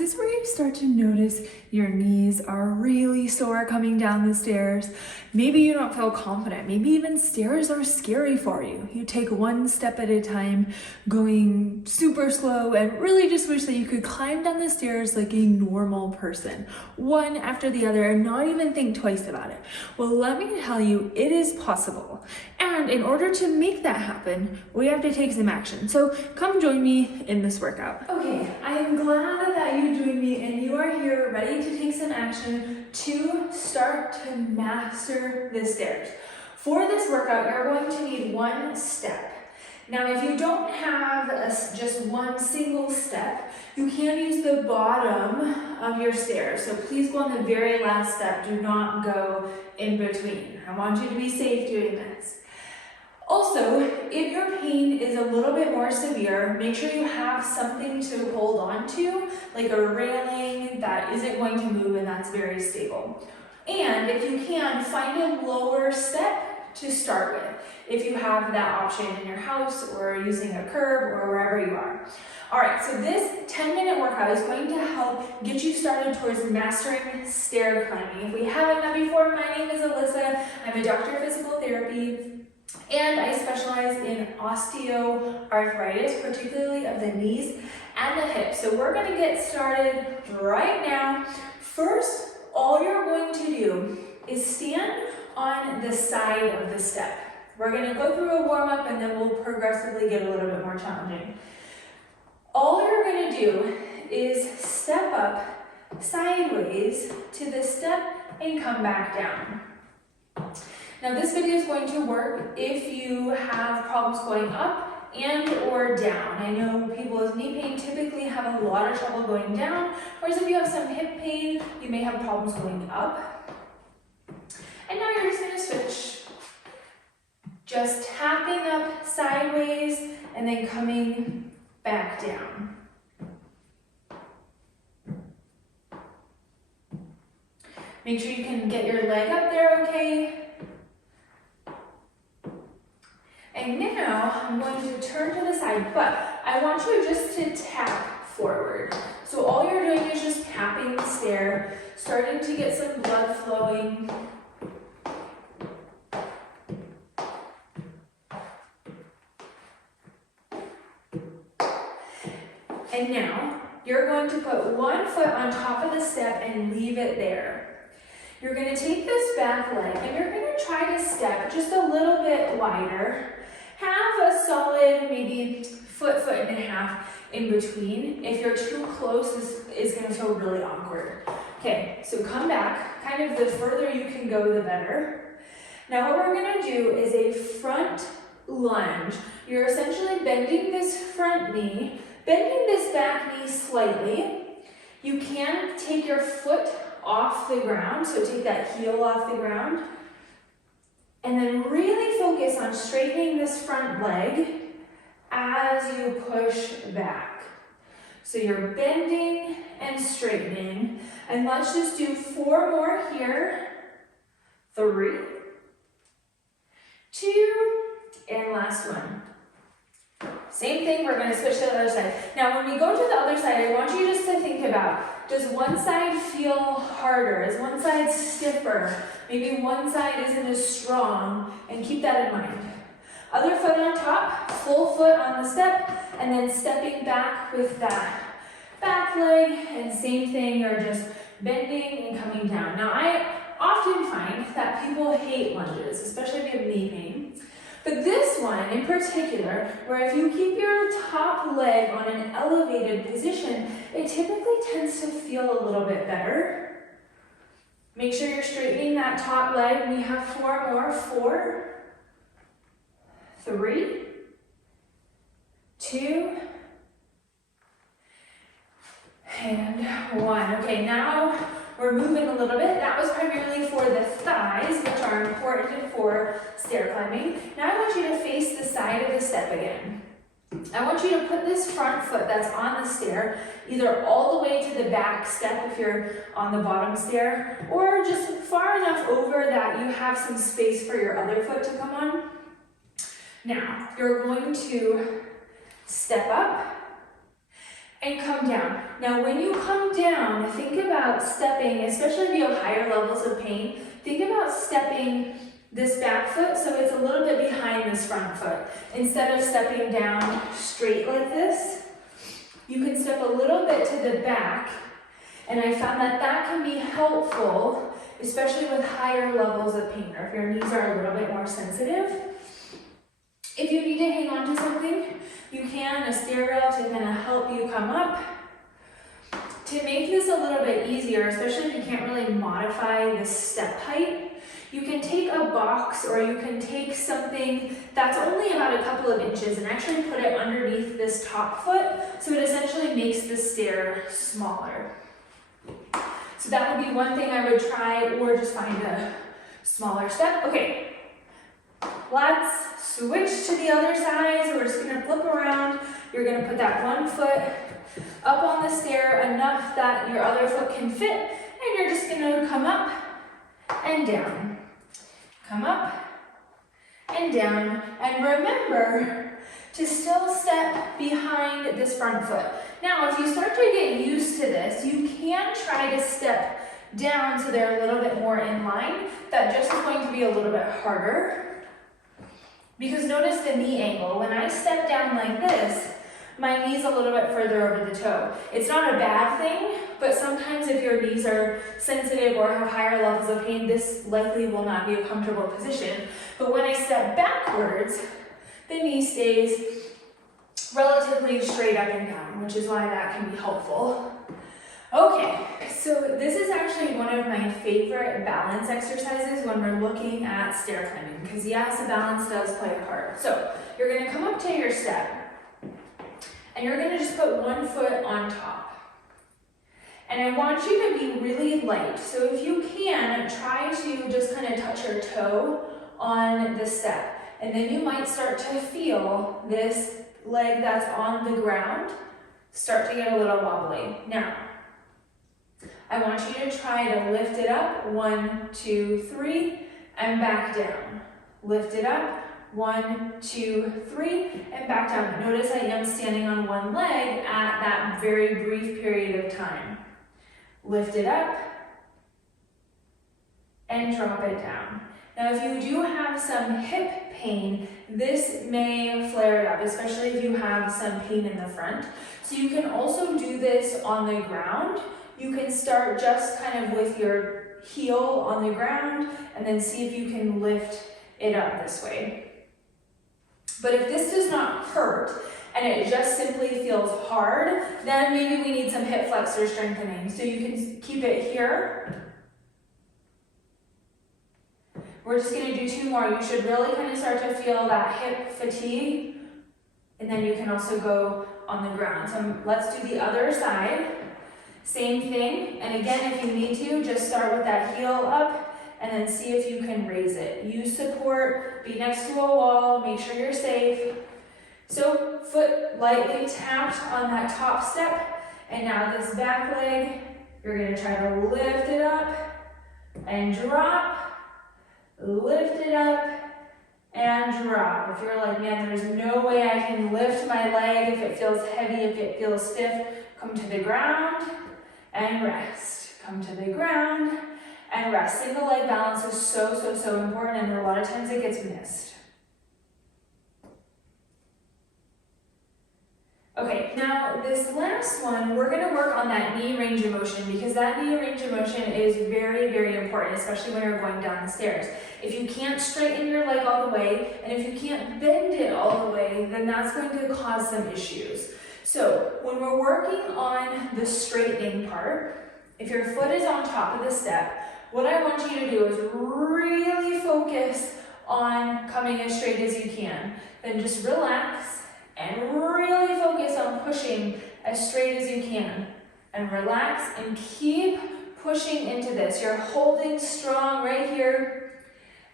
This is where you start to notice your knees are really sore coming down the stairs. Maybe you don't feel confident. Maybe even stairs are scary for you. You take one step at a time, going super slow, and really just wish that you could climb down the stairs like a normal person, one after the other, and not even think twice about it. Well, let me tell you, it is possible. And in order to make that happen, we have to take some action. So come join me in this workout. Okay, I am glad that you joined me and you are here ready to take some action to start to master the stairs. For this workout, you're going to need one step. Now, if you don't have just one single step, you can use the bottom of your stairs. So please go on the very last step. Do not go in between. I want you to be safe doing this. Also, if your pain is a little bit more severe, make sure you have something to hold on to, like a railing that isn't going to move and that's very stable. And if you can, find a lower step to start with, if you have that option in your house or using a curb or wherever you are. All right, so this 10-minute workout is going to help get you started towards mastering stair climbing. If we haven't met before, my name is Alyssa. I'm a doctor of physical therapy. And I specialize in osteoarthritis, particularly of the knees and the hips. So we're going to get started right now. First, all you're going to do is stand on the side of the step. We're going to go through a warm-up and then we'll progressively get a little bit more challenging. All you're going to do is step up sideways to the step and come back down. Now this video is going to work if you have problems going up and or down. I know people with knee pain typically have a lot of trouble going down, whereas if you have some hip pain, you may have problems going up. And now you're just going to switch. Just tapping up sideways and then coming back down. Make sure you can get your leg up there okay. And now I'm going to turn to the side, but I want you just to tap forward. So all you're doing is just tapping the stair, starting to get some blood flowing. And now you're going to put one foot on top of the step and leave it there. You're going to take this back leg and you're going to try to step just a little bit wider. Have a solid maybe foot and a half in between. If you're too close, it's going to feel really awkward. Okay, so come back. Kind of the further you can go, the better. Now what we're going to do is a front lunge. You're essentially bending this front knee, bending this back knee slightly. You can take your foot off the ground, so take that heel off the ground. And then really focus on straightening this front leg as you push back. So you're bending and straightening. And let's just do 4 more here. 3, 2, and last one. Same thing, we're going to switch to the other side. Now when we go to the other side, I want you just to think about, does one side feel harder? Is one side stiffer? Maybe one side isn't as strong, and keep that in mind. Other foot on top, full foot on the step, and then stepping back with that back leg, and same thing, you're just bending and coming down. Now I often find that people hate lunges, especially if you have knee pain. But this one in particular, where if you keep your top leg on an elevated position, it typically tends to feel a little bit better. Make sure you're straightening that top leg. We have 4 more. 4, 3, 2, and 1. Okay, now we're moving a little bit. That was primarily for the thighs, which are important for stair climbing. Now I want you to face the side of the step again. I want you to put this front foot that's on the stair either all the way to the back step if you're on the bottom stair, or just far enough over that you have some space for your other foot to come on. Now, you're going to step up and come down. Now when you come down, think about stepping, especially if you have higher levels of pain, think about stepping this back foot so it's a little bit behind this front foot. Instead of stepping down straight like this, you can step a little bit to the back, and I found that that can be helpful, especially with higher levels of pain, or if your knees are a little bit more sensitive. If you need to hang on to something, you can, a stair rail to kind of help you come up. To make this a little bit easier, especially if you can't really modify the step height, you can take a box or you can take something that's only about a couple of inches and actually put it underneath this top foot, so it essentially makes the stair smaller. So that would be one thing I would try, or just find a smaller step. Okay, let's switch to the other side. So we're just gonna flip around. You're gonna put that one foot up on the stair enough that your other foot can fit, and you're just gonna come up and down. Come up and down, and remember to still step behind this front foot. Now, if you start to get used to this, you can try to step down so they're a little bit more in line. That just is going to be a little bit harder, because notice the knee angle. When I step down like this, my knee's a little bit further over the toe. It's not a bad thing, but sometimes if your knees are sensitive or have higher levels of pain, this likely will not be a comfortable position. But when I step backwards, the knee stays relatively straight up and down, which is why that can be helpful. Okay, so this is actually one of my favorite balance exercises when we're looking at stair climbing, because yes, balance does play a part. So you're gonna come up to your step, and you're gonna just put one foot on top. And I want you to be really light. So if you can, try to just kind of touch your toe on the step. And then you might start to feel this leg that's on the ground start to get a little wobbly. Now, I want you to try to lift it up, 1, 2, 3, and back down. Lift it up, 1, 2, 3, and back down. Notice I am standing on one leg at that very brief period of time. Lift it up, and drop it down. Now, if you do have some hip pain, this may flare it up, especially if you have some pain in the front. So you can also do this on the ground. You can start just kind of with your heel on the ground, and then see if you can lift it up this way. But if this does not hurt, and it just simply feels hard, then maybe we need some hip flexor strengthening. So you can keep it here. We're just gonna do 2 more. You should really kind of start to feel that hip fatigue, and then you can also go on the ground. So let's do the other side. Same thing, and again, if you need to, just start with that heel up, and then see if you can raise it. Use support, be next to a wall, make sure you're safe. So foot lightly tapped on that top step, and now this back leg, you're gonna try to lift it up and drop, lift it up and drop. If you're like, man, there's no way I can lift my leg, if it feels heavy, if it feels stiff, come to the ground and rest. Come to the ground and rest. Single leg balance is so important, and a lot of times it gets missed. Okay, now this last one, we're gonna work on that knee range of motion, because that knee range of motion is very important, especially when you're going down the stairs. If you can't straighten your leg all the way, and if you can't bend it all the way, then that's going to cause some issues. So when we're working on the straightening part, if your foot is on top of the step, what I want you to do is really focus on coming as straight as you can. Then just relax and really focus on pushing as straight as you can. And relax and keep pushing into this. You're holding strong right here.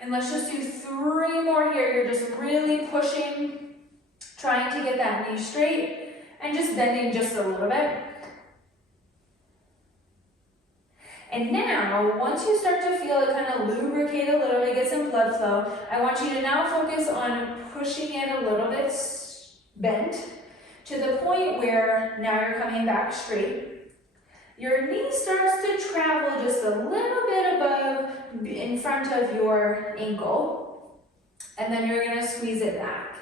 And let's just do 3 more here. You're just really pushing, trying to get that knee straight, and just bending just a little bit. And now, once you start to feel it kind of lubricate a little bit, get some blood flow, I want you to now focus on pushing it a little bit bent, to the point where now you're coming back straight. Your knee starts to travel just a little bit above in front of your ankle, and then you're going to squeeze it back.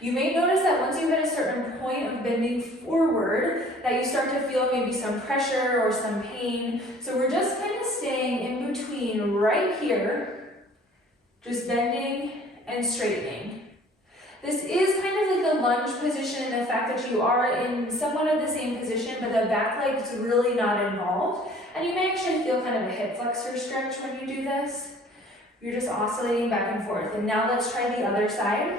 You may notice that once you hit a certain point of bending forward, that you start to feel maybe some pressure or some pain. So we're just kind of staying in between right here, just bending and straightening. This is kind of like a lunge position in the fact that you are in somewhat of the same position, but the back leg is really not involved. And you may actually feel kind of a hip flexor stretch when you do this. You're just oscillating back and forth. And now let's try the other side.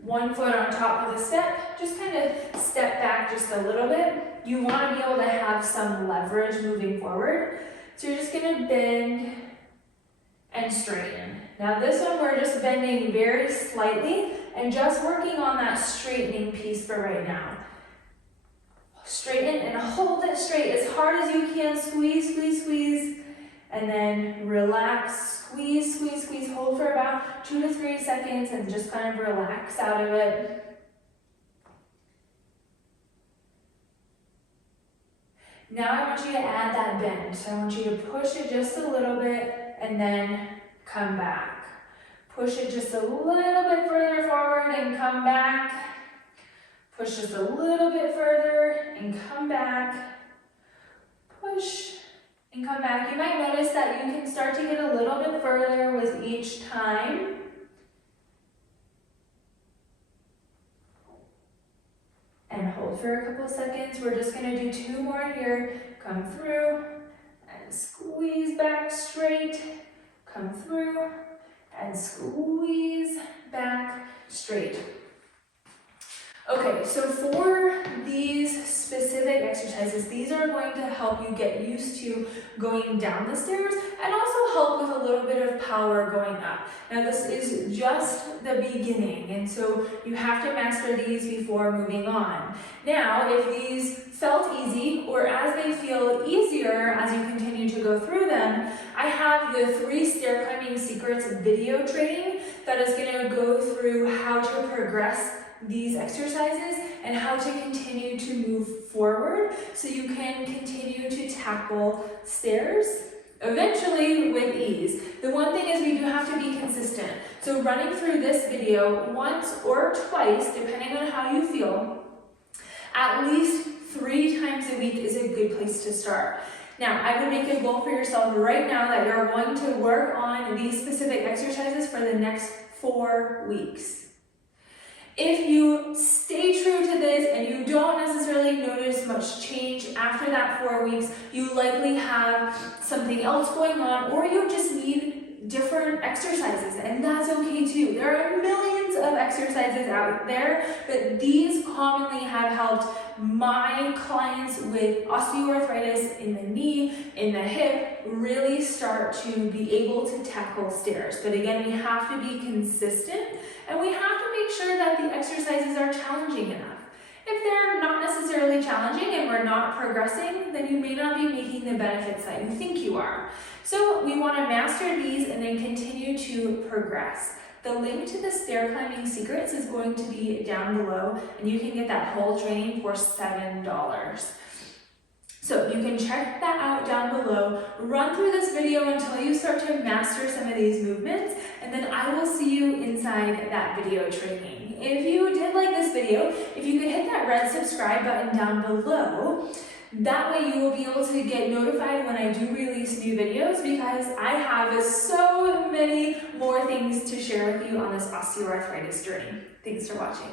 One foot on top of the step, just kind of step back just a little bit. You want to be able to have some leverage moving forward. So you're just going to bend and straighten. Now this one we're just bending very slightly and just working on that straightening piece for right now. Straighten and hold it straight as hard as you can. Squeeze, squeeze, squeeze. And then relax, squeeze, squeeze, squeeze. Hold for about 2 to 3 seconds and just kind of relax out of it. Now I want you to add that bend. So I want you to push it just a little bit and then come back. Push it just a little bit further forward and come back. Push just a little bit further and come back. Push and come back. You might notice that you can start to get a little bit further with each time. And hold for a couple seconds. We're just going to do 2 more here. Come through and squeeze back straight. Come through and squeeze back straight. Okay, so for these specific exercises, these are going to help you get used to going down the stairs and also help with a little bit of power going up. Now this is just the beginning, and so you have to master these before moving on. Now, if these felt easy or as they feel easier as you continue to go through them, I have the 3 Stair Climbing Secrets video training that is going to go through how to progress these exercises and how to continue to move forward so you can continue to tackle stairs eventually with ease. The one thing is we do have to be consistent. So running through this video once or twice, depending on how you feel, at least 3 times a week is a good place to start. Now, I would make a goal for yourself right now that you're going to work on these specific exercises for the next 4 weeks. If you stay true to this and you don't necessarily notice much change after that 4 weeks, you likely have something else going on, or you just need different exercises, and that's okay too. There are millions of exercises out there, but these commonly have helped my clients with osteoarthritis in the knee, in the hip, really start to be able to tackle stairs. But again, we have to be consistent, and we have to make sure that the exercises are challenging enough. If they're not necessarily challenging and we're not progressing, then you may not be making the benefits that you think you are. So we want to master these and then continue to progress. The link to the Stair Climbing Secrets is going to be down below, and you can get that whole training for $7. So you can check that out down below. Run through this video until you start to master some of these movements, and then I will see you inside that video training. If you did like this video, if you could hit that red subscribe button down below, that way you will be able to get notified when I do release new videos, because I have so many more things to share with you on this osteoarthritis journey. Thanks for watching.